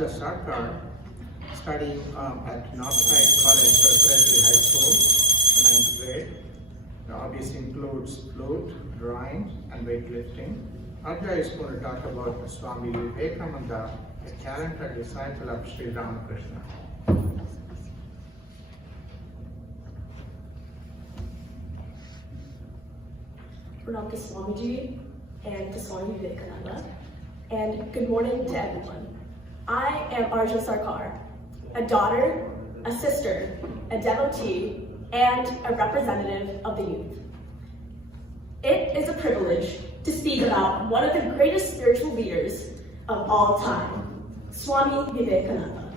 Arja Sarkar, studying at Northside College Preparatory High School, 9th grade. The hobbies includes flute, drawing, and weightlifting. Arja is going to talk about Swami Vivekananda, a talented disciple of Sri Ramakrishna. Pranam to Swamiji and to Swami Vivekananda, and good morning to everyone. I am Arja Sarkar, a daughter, a sister, a devotee, and a representative of the youth. It is a privilege to speak about one of the greatest spiritual leaders of all time, Swami Vivekananda.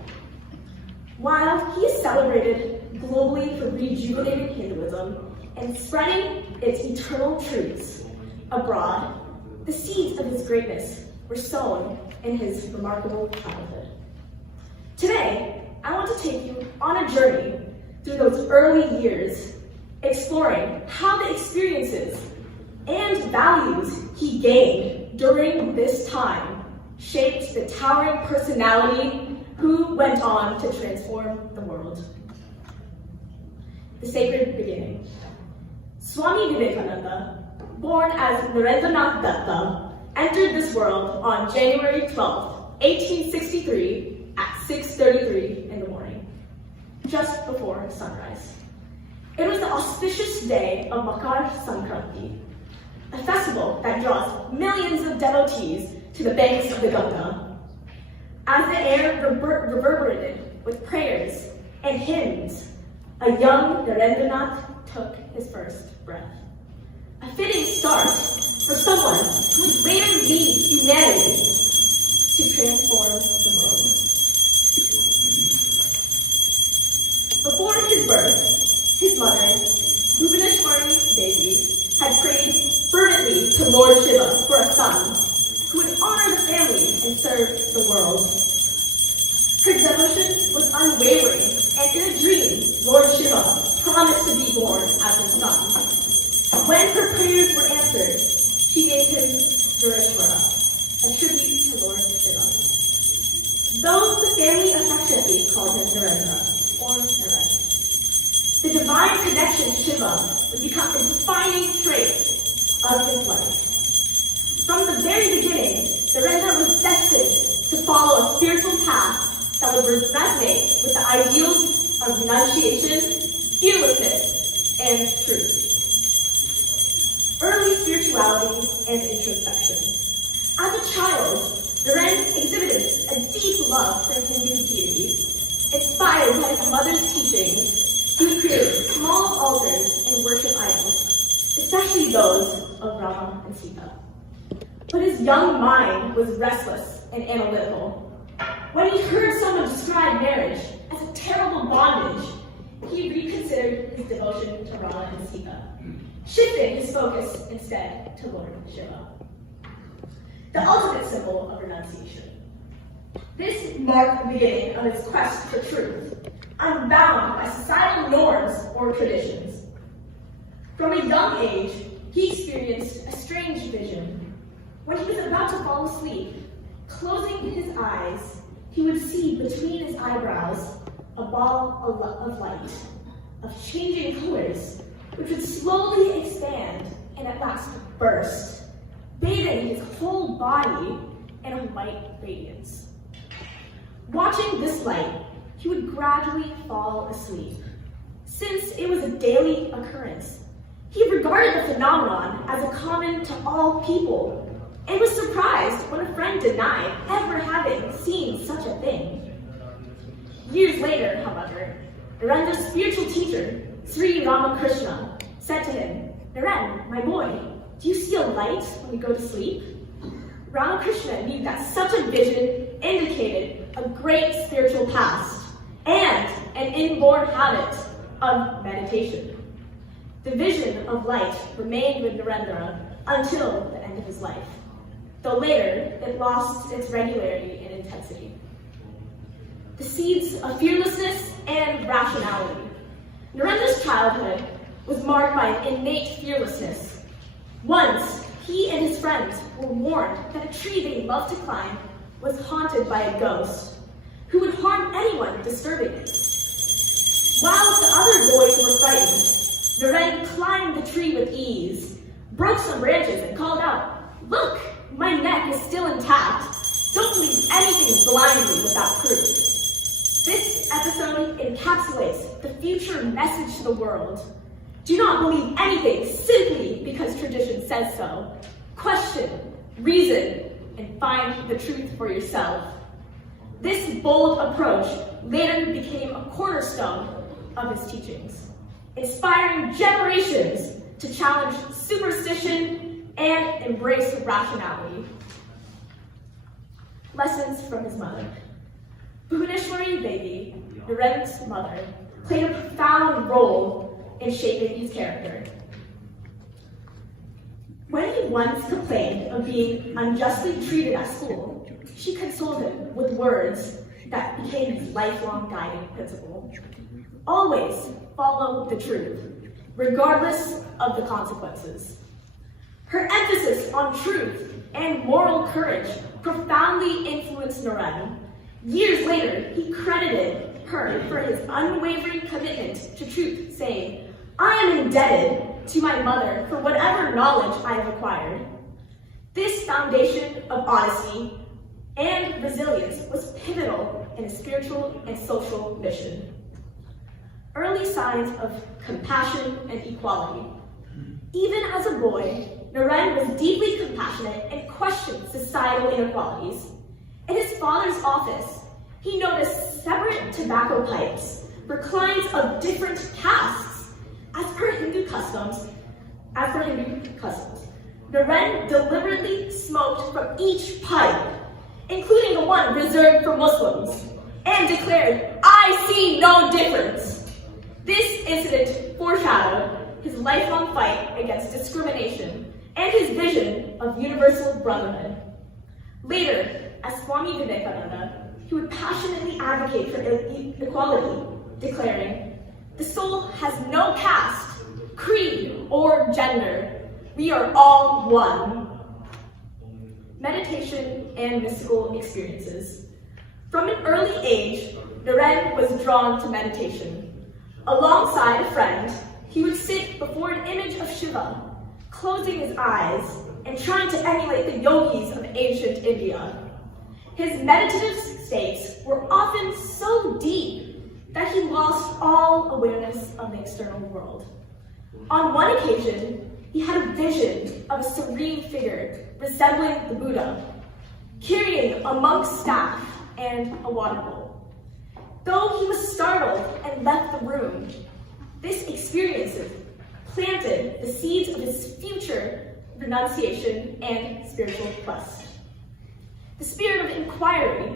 While he is celebrated globally for rejuvenating Hinduism and spreading its eternal truths abroad, the seeds of his greatness were sown in his remarkable childhood. Today, I want to take you on a journey through those early years, exploring how the experiences and values he gained during this time shaped the towering personality who went on to transform the world. The sacred beginning. Swami Vivekananda, born as Narendranath Datta, entered this world on January 12, 1863 at 6:33 in the morning, just before sunrise. It was the auspicious day of Makar Sankranti, a festival that draws millions of devotees to the banks of the Ganga. As the air reverberated with prayers and hymns, a young Narendranath took his first breath. A fitting start for someone who would later lead humanity to transform the world. Before his birth, his mother, Bhuvaneshwari Devi, had prayed fervently to Lord Shiva for a son who would honor the family and serve the world. Her devotion was unwavering, and in a dream, Lord Shiva promised to be born as his son. When her prayers were answered, she gave him Sureshwara, a tribute to Lord Shiva. Though the family affectionately called him Narendra, or Naren, the divine connection to Shiva would become a defining trait of his life. From the very beginning, Narendra was destined to follow a spiritual path that would resonate with the ideals of renunciation, fearlessness, and truth. Early spirituality and introspection. As a child, Naren exhibited a deep love for Hindu deities. Inspired by his mother's teachings, he would create small altars and worship idols, especially those of Rama and Sita. But his young mind was restless and analytical. When he heard someone describe marriage as a terrible bondage, he reconsidered his devotion to Rama and Sita, shifting his focus instead to Lord Shiva, the ultimate symbol of renunciation. This marked the beginning of his quest for truth, unbound by societal norms or traditions. From a young age, he experienced a strange vision. When he was about to fall asleep, closing his eyes, he would see between his eyebrows a ball of light, of changing colors, which would slowly expand and at last burst, bathing his whole body in a white radiance. Watching this light, he would gradually fall asleep. Since it was a daily occurrence, he regarded the phenomenon as a common to all people, and was surprised when a friend denied ever having seen such a thing. Years later, however, Narendra's spiritual teacher, Sri Ramakrishna, said to him, "Naren, my boy, do you see a light when we go to sleep?" Ramakrishna knew that such a vision indicated a great spiritual past and an inborn habit of meditation. The vision of light remained with Narendra until the end of his life, though later it lost its regularity and intensity. The seeds of fearlessness and rationality. Narendra's childhood was marked by an innate fearlessness. Once, he and his friends were warned that a tree they loved to climb was haunted by a ghost, who would harm anyone disturbing it. While the other boys were frightened, the wren climbed the tree with ease, broke some branches, and called out, "Look, my neck is still intact. Don't believe anything blindly without proof." This episode encapsulates the future message to the world. Do not believe anything simply because tradition says so. Question, reason, and find the truth for yourself. This bold approach later became a cornerstone of his teachings, inspiring generations to challenge superstition and embrace rationality. Lessons from his mother. Bhuvaneshwari Devi, the wren's mother, played a profound role in shaping his character. When he once complained of being unjustly treated at school, she consoled him with words that became his lifelong guiding principle. Always follow the truth, regardless of the consequences. Her emphasis on truth and moral courage profoundly influenced Naren. Years later, he credited her for his unwavering commitment to truth, saying, "I am indebted to my mother for whatever knowledge I have acquired." This foundation of honesty and resilience was pivotal in his spiritual and social mission. Early signs of compassion and equality. Even as a boy, Naren was deeply compassionate and questioned societal inequalities. In his father's office, he noticed separate tobacco pipes for clients of different castes. As per Hindu customs, Naren deliberately smoked from each pipe, including the one reserved for Muslims, and declared, "I see no difference." This incident foreshadowed his lifelong fight against discrimination and his vision of universal brotherhood. Later, as Swami Vivekananda, he would passionately advocate for equality, declaring, "The soul has no caste, creed, or gender. We are all one." Meditation and mystical experiences. From an early age, Naren was drawn to meditation. Alongside a friend, he would sit before an image of Shiva, closing his eyes and trying to emulate the yogis of ancient India. His meditative states were often so deep that he lost all awareness of the external world. On one occasion, he had a vision of a serene figure resembling the Buddha, carrying a monk's staff and a water bowl. Though he was startled and left the room, this experience planted the seeds of his future renunciation and spiritual quest. The spirit of inquiry,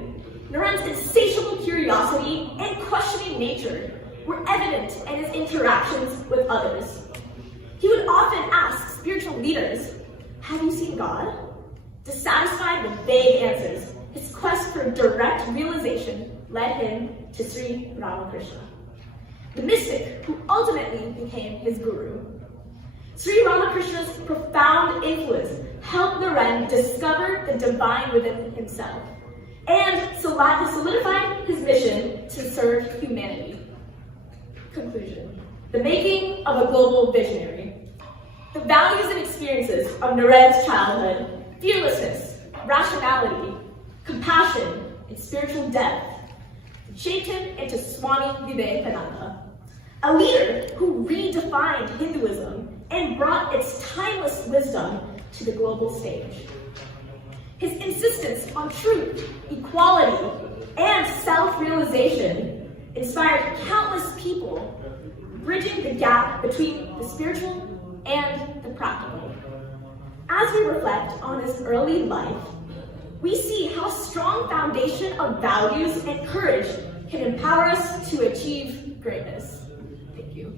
Naren's insatiable curiosity and questioning nature were evident in his interactions with others. He would often ask spiritual leaders, "Have you seen God?" Dissatisfied with vague answers, his quest for direct realization led him to Sri Ramakrishna, the mystic who ultimately became his guru. Sri Ramakrishna's profound influence helped Naren discover the divine within himself and solidified his mission to serve humanity. Conclusion. The making of a global visionary. The values and experiences of Naren's childhood, fearlessness, rationality, compassion, and spiritual depth, shaped him into Swami Vivekananda, a leader who redefined Hinduism and brought its timeless wisdom to the global stage. His insistence on truth, equality, and self-realization inspired countless people, bridging the gap between the spiritual and the practical. As we reflect on his early life, we see how strong foundation of values and courage can empower us to achieve greatness. Thank you.